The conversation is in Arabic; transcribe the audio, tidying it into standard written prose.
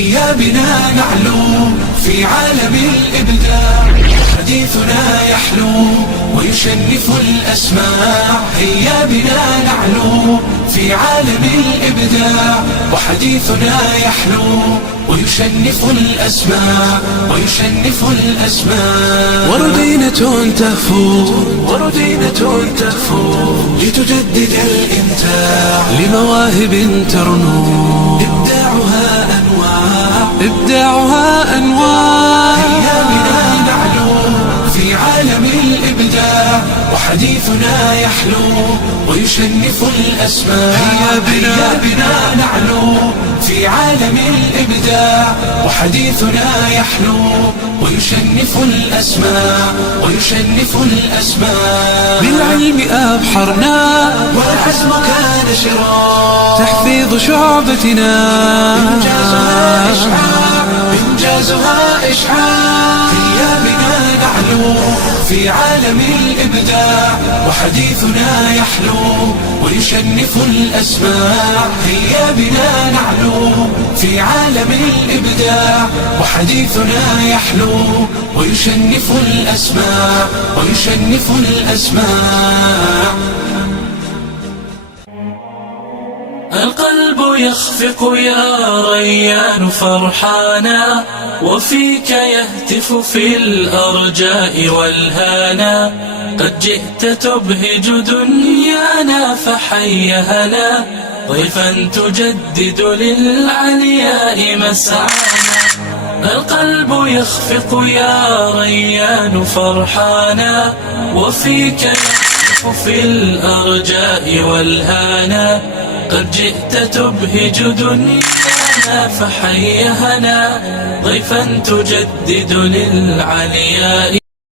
هيا بنا نعلو في عالم الإبداع، حديثنا يحلو ويشنف الأسماع. هيا بنا نعلو في عالم الإبداع، وحديثنا يحلو ويشنف الأسماع، ويشنف الأسماع. وردينة تهفو، وردينة تهفو لتجدد الإمتاع، لمواهب ترنو إبداعها أنواع، إبداعها أنواع. هيا بنا نعلو في عالم الإبداع، وحديثنا يحلو ويشنف الأسماع. هيا بنا نعلو في عالم الإبداع، وحديثنا يحلو ويشنف الأسماء، ويشنف الأسماء. بالعلم أبحرنا والعزم كان شراع، تحفيظ شعبتنا إنجازها إشعاع، إنجازها إشعاع. هيا بنا نعلو في عالم الإبداع، وحديثنا يحلو ويشنف الأسماع. هيا بنا نعلو في عالم الإبداع، وحديثنا يحلو ويشنف الأسماع، ويشنف الأسماع. القلب يخفق يا ريان فرحانا، وفيك يهتف في الأرجاء والهانا. قد جئت تبهج دنيانا فحي هلا، ضيفا تجدد للعلياء مسعانا. القلب يخفق يا ريان فرحانا، وفيك يهتف في الأرجاء والهانا. قد جئت تبهج دنيانا فحي هنا، ضيفا تجدد للعلياء